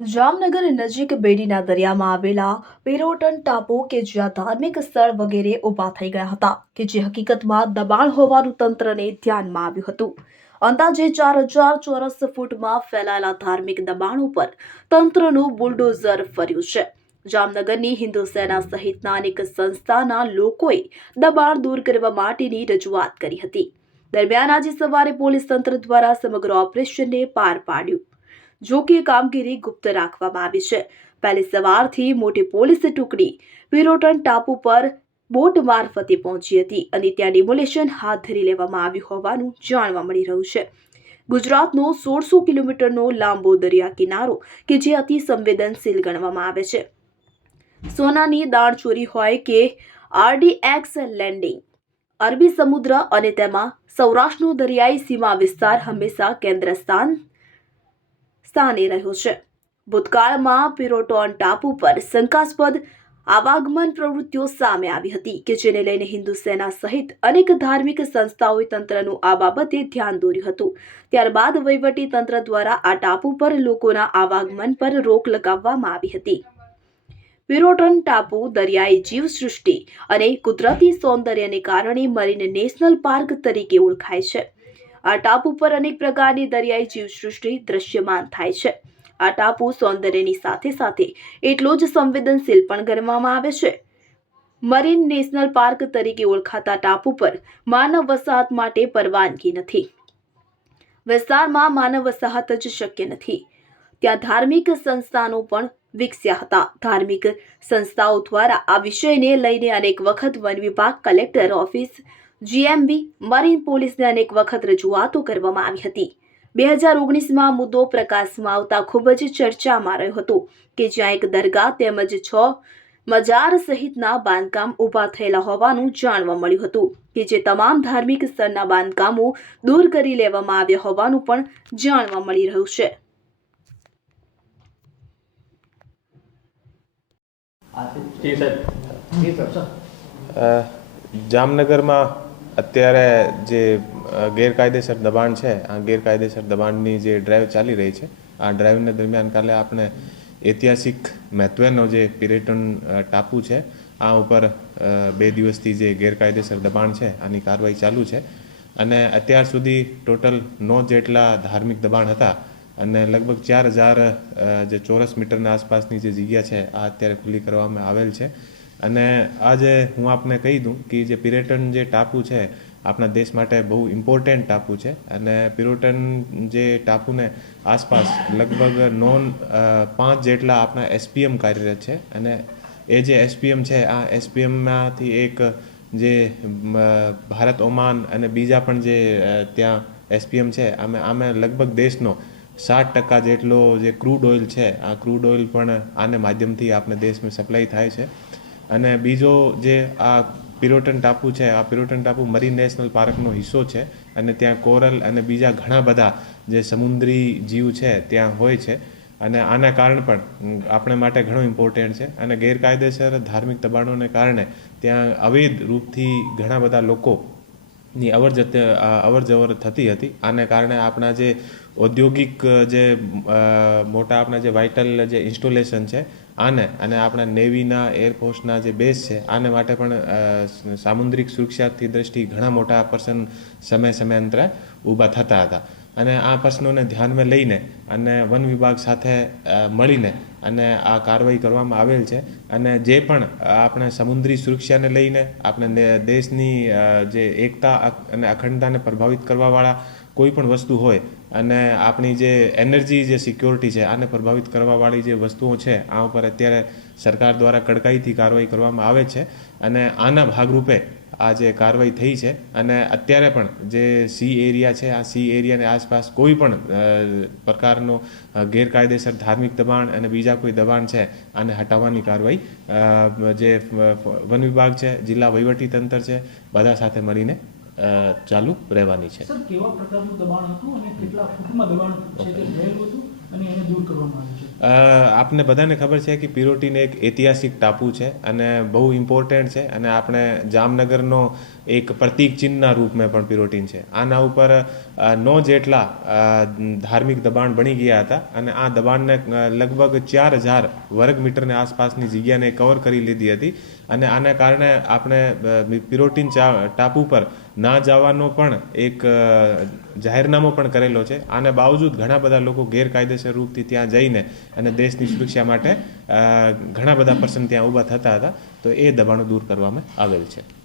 જામનગર નજીક બેડીના દરિયામાં આવેલા પિરોટન ટાપુ કે જ્યાં ધાર્મિક સ્થળ વગેરે ઊભા થઈ ગયા હતા કે જે હકીકતમાં દબાણ હોવાનું તંત્રને ધ્યાનમાં આવ્યું હતું. અંદાજે 4,000 ચોરસ ફૂટમાં ફેલાયેલા ધાર્મિક દબાણ ઉપર તંત્રનું બુલડોઝર ફર્યું છે. જામનગરની હિન્દુ સેના સહિતના અનેક સંસ્થાના લોકોએ દબાણ દૂર કરવા માટેની રજૂઆત કરી હતી. દરમિયાન આજે સવારે પોલીસ તંત્ર દ્વારા સમગ્ર ઓપરેશનને પાર પાડ્યું. જો કે કામગીરી ગુપ્ત રાખવામાં આવી છે. પહેલી સવારથી મોટી પોલીસ ટુકડી પિરોટન ટાપુ પર બોટ મારફતે પહોંચી હતી અને ત્યાં ડિમોલેશન હાથ ધરી લેવામાં આવ્યું હોવાનું જાણવા મળી રહ્યું છે. ગુજરાતનો 1600 કિલોમીટરનો લાંબો દરિયા કિનારો કે જે અતિ સંવેદનશીલ ગણવામાં આવે છે. સોનાની દાણચોરી હોય કે RDX લેન્ડિંગ, અરબી સમુદ્ર અને તેમાં સૌરાષ્ટ્રનો દરિયાઈ સીમા વિસ્તાર હંમેશા કેન્દ્ર સ્થાને રહ્યો છે. ભૂતકાળમાં પિરોટન ટાપુ પર શંકાસ્પદ આવાગમન પ્રવૃત્તિઓ સામે આવી હતી કે જેને લઈને હિન્દુ સેના સહિત અનેક ધાર્મિક સંસ્થાઓએ તંત્રનું આ બાબતે ધ્યાન દોર્યું હતું. ત્યારબાદ વહીવટી તંત્ર દ્વારા આ ટાપુ પર લોકોના આવાગમન પર રોક લગાવવામાં આવી હતી. પિરોટન ટાપુ દરિયાઈ જીવસૃષ્ટિ અને કુદરતી સૌંદર્યને કારણે મરીન નેશનલ પાર્ક તરીકે ઓળખાય છે. આ ટાપુ પર અનેક પ્રકારની દરિયાઈ જીવસૃષ્ટિ દ્રશ્યમાન થાય છે. આ ટાપુ સૌંદર્યની સાથે સાથે એટલો જ સંવેદનશીલ પણ ગણવામાં આવે છે. મરીન નેશનલ પાર્ક તરીકે ઓળખાતા ટાપુ પર માનવ વસાહત માટે પરવાનગી નથી. વિસ્તારમાં માનવ વસાહત જ શક્ય નથી. ત્યાં ધાર્મિક સંસ્થાનો પણ વિકસ્યા હતા. ધાર્મિક સંસ્થાઓ દ્વારા આ વિષયને લઈને અનેક વખત વન વિભાગ, કલેક્ટર ઓફિસ, GMB, મરીન પોલીસને અનેક વખત રજૂઆતો કરવામાં આવી હતી. 2019માં મુદ્દો પ્રકાશમાં આવતા ખૂબ જ ચર્ચામાં રહ્યો હતો કે જ્યાં એક દરગાહ તેમજ 6 મજાર સહિતના બાંધકામ ઊભા થયેલા હોવાનું જાણવા મળ્યું હતું કે જે તમામ ધાર્મિક સ્થળના બાંધકામો દૂર કરી લેવામાં આવ્યા હોવાનું પણ જાણવા મળી રહ્યું છે. જામનગરમાં અત્યારે જે ગેરકાયદેસર દબાણ છે, આ ગેરકાયદેસર દબાણની જે ડ્રાઈવ ચાલી રહી છે, આ ડ્રાઈવના દરમિયાન કાલે આપણે ઐતિહાસિક મહત્વનો જે પિરોટન ટાપુ છે, આ ઉપર 2 દિવસથી જે ગેરકાયદેસર દબાણ છે આની કાર્યવાહી ચાલુ છે. અને અત્યાર સુધી ટોટલ 9 જેટલા ધાર્મિક દબાણ હતા અને લગભગ 4,000 જે ચોરસ મીટરના આસપાસની જે જગ્યા છે આ અત્યારે ખુલ્લી કરવામાં આવેલ છે. અને આજે હું આપને કહી દઉં કે જે પિરોટન જે ટાપુ છે આપણા દેશ માટે બહુ ઇમ્પોર્ટન્ટ ટાપુ છે. અને પિરોટન જે ટાપુને આસપાસ લગભગ 5 જેટલા આપણા SPM કાર્યરત છે. અને એ જે SPM છે આ SPMમાંથી એક જે ભારત, ઓમાન અને બીજા પણ જે ત્યાં SPM છે આમે લગભગ દેશનો 60% જેટલો જે ક્રૂડ ઓઇલ છે આ ક્રૂડ ઓઇલ પણ આને માધ્યમથી આપણે દેશમાં સપ્લાય થાય છે. અને બીજો જે આ પિરોટન ટાપુ છે, આ પિરોટન ટાપુ મરીન નેશનલ પાર્કનો હિસ્સો છે અને ત્યાં કોરલ અને બીજા ઘણા બધા જે સમુદ્રી જીવ છે ત્યાં હોય છે. અને આના કારણ પણ આપણે માટે ઘણું ઇમ્પોર્ટન્ટ છે. અને ગેરકાયદેસર ધાર્મિક દબાણોને કારણે ત્યાં અવૈધ રૂપથી ઘણા બધા લોકોની અવર જવર થતી હતી. આને કારણે આપણા જે ઔદ્યોગિક જે મોટા આપણા જે વાઇટલ જે ઇન્સ્ટોલેશન છે આને અને આપણા નેવીના, એરફોર્સના જે બેઝ છે આને માટે પણ સામુદ્રિક સુરક્ષાથી દ્રષ્ટિ ઘણા મોટા પ્રશ્ન સમયાંતરે ઊભા થતા હતા. અને આ પ્રશ્નોને ધ્યાનમાં લઈને અને વન વિભાગ સાથે મળીને અને આ કાર્યવાહી કરવામાં આવેલ છે. અને જે પણ આપણે સમુદ્રી સુરક્ષાને લઈને આપણે દેશની જે એકતા અને અખંડતાને પ્રભાવિત કરવાવાળા કોઈ પણ વસ્તુ હોય અને આપણી જે એનર્જી જે સિક્યોરિટી છે આને પ્રભાવિત કરવાવાળી જે વસ્તુઓ છે આ ઉપર અત્યારે સરકાર દ્વારા કડકાઈથી કાર્યવાહી કરવામાં આવે છે. અને આના ભાગરૂપે આ જે કાર્યવાહી થઈ છે. અને અત્યારે પણ જે સી એરિયા છે આ સી એરિયાની આસપાસ કોઈ પણ પ્રકારનો ગેરકાયદેસર ધાર્મિક દબાણ અને બીજા કોઈ દબાણ છે આને હટાવવાની કાર્યવાહી જે વન વિભાગ છે, જિલ્લા વહીવટીતંત્ર છે, બધા સાથે મળીને ચાલુ રહેવાની છે. સર, કેવા પ્રકારનું દબાણ હતું અને કેટલા ફૂટમાં દબાણ છે તે રહેલું હતું અને એને દૂર કરવામાં આવ્યું છે? આપને બધાને ખબર છે કે પિરોટન એક ઐતિહાસિક ટાપુ છે અને બહુ ઇમ્પોર્ટન્ટ છે. અને આપણે જામનગરનો એક પ્રતીક ચિહ્નના રૂપમાં પણ પિરોટીન છે. આના ઉપર 9 જેટલા ધાર્મિક દબાણ બની ગયા હતા અને આ દબાણને લગભગ 4000 વર્ગ મીટરની આસપાસની જગ્યાને કવર કરી લીધી હતી અને આના કારણે આપણે પિરોટીન ટાપુ પર ના જવાનો પણ એક જાહેરનામું પણ કરેલો છે. આને બાવજૂદ ઘણા બધા લોકો ગેરકાયદેસર રૂપથી ત્યાં જઈને અને દેશની સુરક્ષા માટે ઘણા બધા પર્સન ત્યાં ઊભા થતા હતા, તો એ દબાણો દૂર કરવામાં આવેલ છે.